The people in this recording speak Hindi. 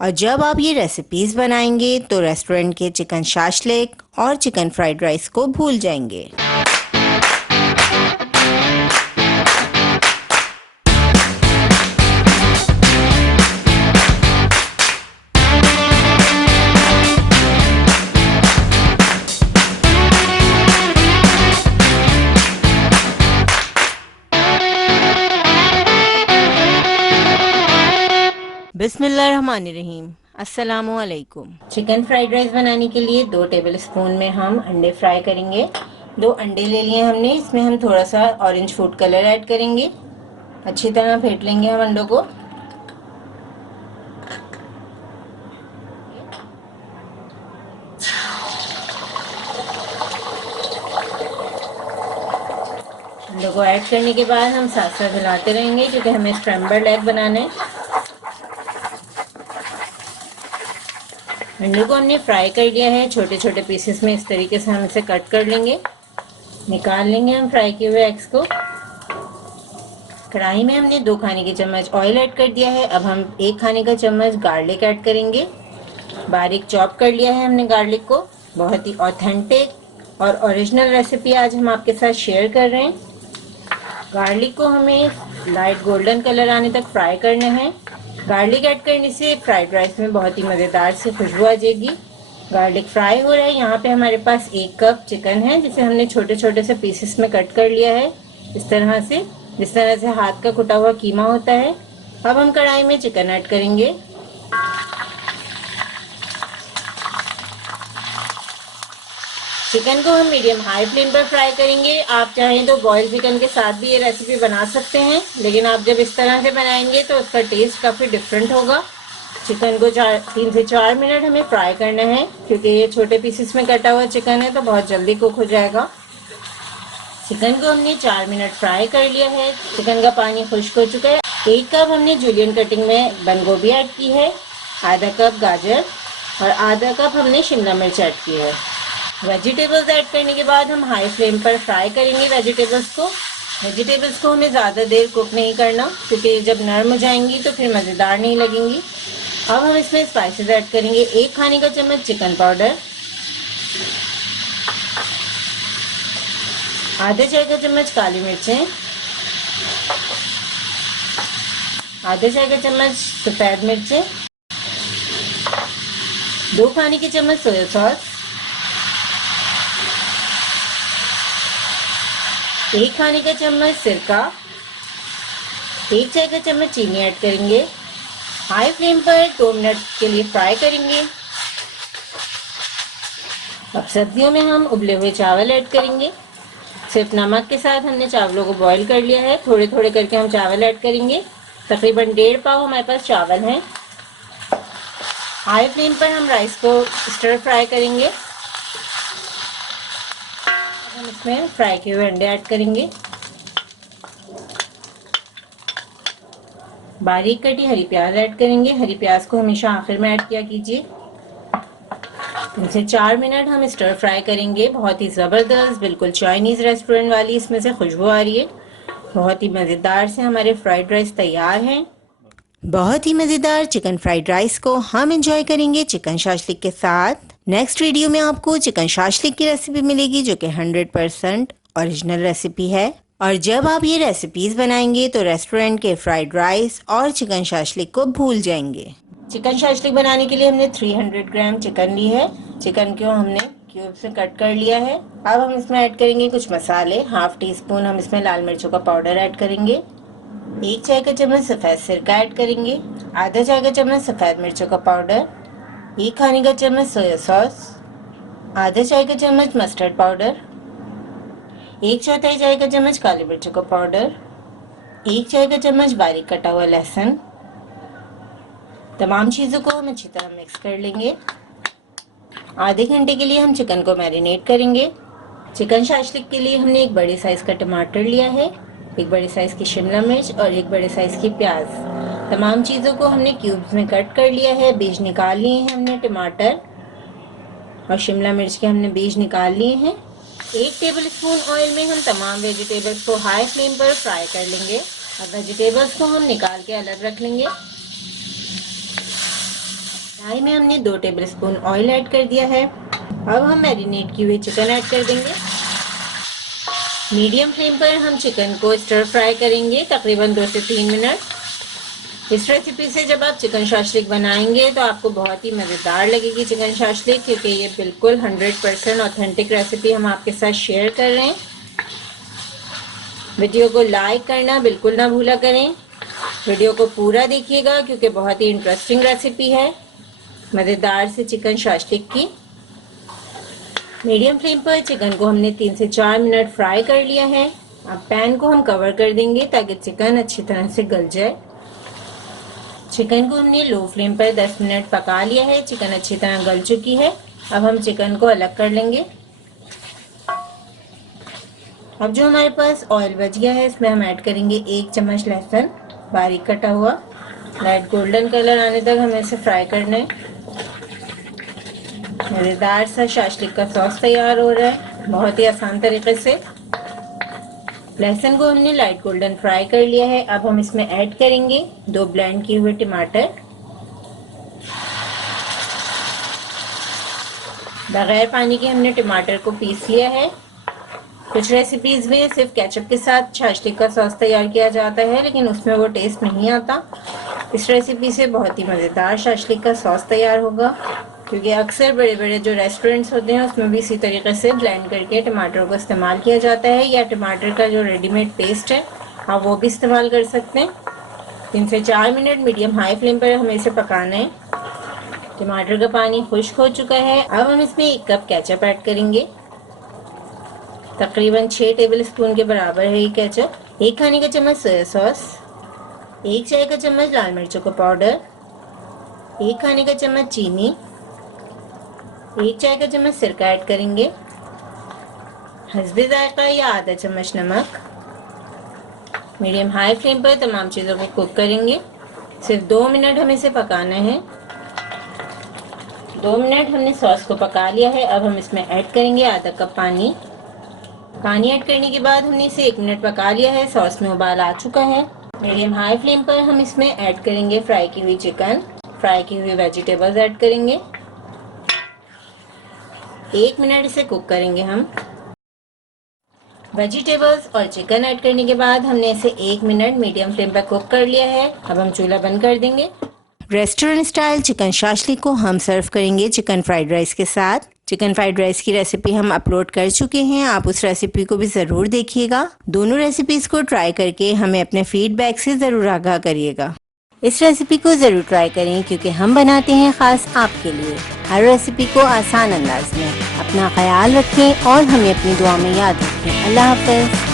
और जब आप ये रेसिपीज़ बनाएंगे तो रेस्टोरेंट के चिकन शाशलिक और चिकन फ्राइड राइस को भूल जाएंगे। बिस्मिल्लाहिर्रहमानिर्रहीम। अस्सलामु अलैकुम। चिकन फ्राइड राइस बनाने के लिए 2 टेबलस्पून में हम अंडे फ्राई करेंगे। 2 अंडे ले लिए हमने, इसमें हम थोड़ा सा ऑरेंज फूड कलर ऐड करेंगे। अच्छी तरह फेंट लेंगे हम अंडों को। अंडों को ऐड करने के बाद हम साथ साथ हिलाते रहेंगे क्योंकि हमें स्क्रैम्बल्ड एग बनाना है। अंडे को हमने फ्राई कर लिया है, छोटे छोटे पीसेस में इस तरीके से हम इसे कट कर लेंगे। निकाल लेंगे हम फ्राई किए हुए एग्स को। कढ़ाई में हमने 2 खाने के चम्मच ऑयल ऐड कर दिया है। अब हम 1 खाने का चम्मच गार्लिक ऐड करेंगे। बारीक चॉप कर लिया है हमने गार्लिक को। बहुत ही ऑथेंटिक और ओरिजिनल रेसिपी आज हम आपके साथ शेयर कर रहे हैं। गार्लिक को हमें लाइट गोल्डन कलर आने तक फ्राई करना है। गार्लिक ऐड करने से फ्राइड राइस में बहुत ही मज़ेदार सी खुशबू आ जाएगी। गार्लिक फ्राई हो रहा है। यहाँ पे हमारे पास 1 कप चिकन है जिसे हमने छोटे छोटे से पीसेस में कट कर लिया है, इस तरह से, जिस तरह से हाथ का कुटा हुआ कीमा होता है। अब हम कढ़ाई में चिकन ऐड करेंगे। चिकन को हम मीडियम हाई फ्लेम पर फ्राई करेंगे। आप चाहें तो बॉइल्ड चिकन के साथ भी ये रेसिपी बना सकते हैं, लेकिन आप जब इस तरह से बनाएंगे तो उसका टेस्ट काफ़ी डिफरेंट होगा। चिकन को 3 से 4 मिनट हमें फ्राई करना है क्योंकि ये छोटे पीसेस में कटा हुआ चिकन है तो बहुत जल्दी कुक हो जाएगा। चिकन को हमने 4 मिनट फ्राई कर लिया है। चिकन का पानी खुश्क हो चुका है। 1 कप हमने जूलियन कटिंग में बंद गोभी ऐड की है, आधा कप गाजर और आधा कप हमने शिमला मिर्च ऐड की है। वेजिटेबल्स ऐड करने के बाद हम हाई फ्लेम पर फ्राई करेंगे वेजिटेबल्स को हमें ज़्यादा देर कुक नहीं करना क्योंकि जब नरम हो जाएंगी तो फिर मज़ेदार नहीं लगेंगी। अब हम इसमें स्पाइसेस ऐड करेंगे। 1 खाने का चम्मच चिकन पाउडर, आधे चाय का चम्मच काली मिर्चें, आधे चाय का चम्मच सफ़ेद मिर्चें, 2 खाने के चम्मच सोया सॉस, 1 खाने का चम्मच सिरका, 1 चाय का चम्मच चीनी ऐड करेंगे। हाई फ्लेम पर 2 मिनट के लिए फ्राई करेंगे। अब सब्जियों में हम उबले हुए चावल ऐड करेंगे। सिर्फ नमक के साथ हमने चावलों को बॉईल कर लिया है। थोड़े थोड़े करके हम चावल ऐड करेंगे। तकरीबन 1.5 पाव हमारे पास चावल हैं। हाई फ्लेम पर हम राइस को स्टर फ्राई करेंगे। हम इसमें फ्राई किए हुए अंडे ऐड करेंगे। बारीक कटी हरी प्याज ऐड करेंगे। हरी प्याज को हमेशा आखिर में ऐड किया कीजिए। 3 से 4 मिनट हम स्टर फ्राई करेंगे। बहुत ही ज़बरदस्त, बिल्कुल चाइनीज़ रेस्टोरेंट वाली इसमें से खुशबू आ रही है। बहुत ही मज़ेदार से हमारे फ्राइड राइस तैयार हैं। बहुत ही मज़ेदार चिकन फ्राइड राइस को हम एंजॉय करेंगे चिकन शाशलिक के साथ। नेक्स्ट वीडियो में आपको चिकन शाशलिक की रेसिपी मिलेगी जो कि 100% ओरिजिनल रेसिपी है। और जब आप ये रेसिपीज़ बनाएंगे तो रेस्टोरेंट के फ्राइड राइस और चिकन शाशलिक को भूल जाएंगे। चिकन शाशलिक बनाने के लिए हमने 300 ग्राम चिकन ली है। चिकन को हमने क्यूब से कट कर लिया है। अब हम इसमें ऐड करेंगे कुछ मसाले। 1/2 टीस्पून हम इसमें लाल मिर्चों का पाउडर ऐड करेंगे। 1 चाय का चम्मच सफ़ेद सिरका ऐड करेंगे। आधा चाय का चम्मच सफ़ेद मिर्चों का पाउडर, 1 खाने का चम्मच सोया सॉस, आधा चाय का चम्मच मस्टर्ड पाउडर, 1/4 चाय का चम्मच काली मिर्चों का पाउडर, 1 चाय का चम्मच बारीक कटा हुआ लहसुन। तमाम चीज़ों को हम अच्छी तरह मिक्स कर लेंगे। आधे घंटे के लिए हम चिकन को मैरिनेट करेंगे। चिकन शाशलिक के लिए हमने एक बड़े साइज़ का टमाटर लिया है, एक बड़े साइज़ की शिमला मिर्च और एक बड़े साइज़ की प्याज। तमाम चीज़ों को हमने क्यूब्स में कट कर लिया है। बीज निकाल लिए हैं हमने। टमाटर और शिमला मिर्च के हमने बीज निकाल लिए हैं। 1 टेबलस्पून ऑयल में हम तमाम वेजिटेबल्स को हाई फ्लेम पर फ्राई कर लेंगे। अब वेजिटेबल्स को हम निकाल के अलग रख लेंगे। कढ़ाई में हमने 2 टेबलस्पून ऑयल ऐड कर दिया है। अब हम मैरिनेट किए हुए चिकन ऐड कर देंगे। मीडियम फ्लेम पर हम चिकन को स्टर फ्राई करेंगे तकरीबन 2 से 3 मिनट। इस रेसिपी से जब आप चिकन शाशलिक बनाएंगे तो आपको बहुत ही मज़ेदार लगेगी चिकन शाशलिक, क्योंकि ये बिल्कुल 100% ऑथेंटिक रेसिपी हम आपके साथ शेयर कर रहे हैं। वीडियो को लाइक करना बिल्कुल ना भूला करें। वीडियो को पूरा देखिएगा क्योंकि बहुत ही इंटरेस्टिंग रेसिपी है मज़ेदार से चिकन शाशलिक की। मीडियम फ्लेम पर चिकन को हमने 3 से 4 मिनट फ्राई कर लिया है। अब पैन को हम कवर कर देंगे ताकि चिकन अच्छी तरह से गल जाए। चिकन को हमने लो फ्लेम पर 10 मिनट पका लिया है। चिकन अच्छी तरह गल चुकी है। अब हम चिकन को अलग कर लेंगे। अब जो हमारे पास ऑयल बच गया है इसमें हम ऐड करेंगे 1 चम्मच लहसुन बारीक कटा हुआ। लाइट गोल्डन कलर आने तक हमें इसे फ्राई करना है। मज़ेदार सा शाशलिक का सॉस तैयार हो रहा है बहुत ही आसान तरीके से। लहसुन को हमने लाइट गोल्डन फ्राई कर लिया है। अब हम इसमें ऐड करेंगे 2 ब्लेंड किए हुए टमाटर। बगैर पानी के हमने टमाटर को पीस लिया है। कुछ रेसिपीज में सिर्फ केचप के साथ शाशलिक का सॉस तैयार किया जाता है, लेकिन उसमें वो टेस्ट नहीं आता। इस रेसिपी से बहुत ही मज़ेदार शाशलिक का सॉस तैयार होगा, क्योंकि अक्सर बड़े बड़े जो रेस्टोरेंट्स होते हैं उसमें भी इसी तरीके से ब्लेंड करके टमाटर को इस्तेमाल किया जाता है, या टमाटर का जो रेडीमेड पेस्ट है आप वो भी इस्तेमाल कर सकते हैं। 3 से 4 मिनट मीडियम हाई फ्लेम पर हमें इसे पकाना है। टमाटर का पानी खुश्क हो चुका है। अब हम इसमें 1 कप केचप ऐड करेंगे। तकरीबन 6 टेबलस्पून के बराबर है ये केचप। 1 खाने का चम्मच सोया सॉस, 1 चाय का चम्मच लाल मिर्चों का पाउडर, 1 खाने का चम्मच चीनी, 1 चाय का चम्मच सिरका ऐड करेंगे, हस्बे जायका या आधा चम्मच नमक। मीडियम हाई फ्लेम पर तमाम चीज़ों को कुक करेंगे। सिर्फ 2 मिनट हमें इसे पकाना है। 2 मिनट हमने सॉस को पका लिया है। अब हम इसमें ऐड करेंगे आधा कप पानी। पानी ऐड करने के बाद हमने इसे 1 मिनट पका लिया है। सॉस में उबाल आ चुका है। मीडियम हाई फ्लेम पर हम इसमें ऐड करेंगे फ्राई की हुई चिकन, फ्राई की हुई वेजिटेबल्स ऐड करेंगे। 1 मिनट इसे कुक करेंगे हम। वेजिटेबल्स और चिकन ऐड करने के बाद हमने इसे 1 मिनट मीडियम फ्लेम पर कुक कर लिया है। अब हम चूल्हा बंद कर देंगे। रेस्टोरेंट स्टाइल चिकन शाशलिक को हम सर्व करेंगे चिकन फ्राइड राइस के साथ। चिकन फ्राइड राइस की रेसिपी हम अपलोड कर चुके हैं, आप उस रेसिपी को भी ज़रूर देखिएगा। दोनों रेसिपीज़ को ट्राई करके हमें अपने फीडबैक से ज़रूर आगाह करिएगा। इस रेसिपी को ज़रूर ट्राई करें क्योंकि हम बनाते हैं ख़ास आपके लिए, हर रेसिपी को आसान अंदाज में। अपना ख्याल रखें और हमें अपनी दुआ में याद रखें। अल्लाह हाफ़िज़।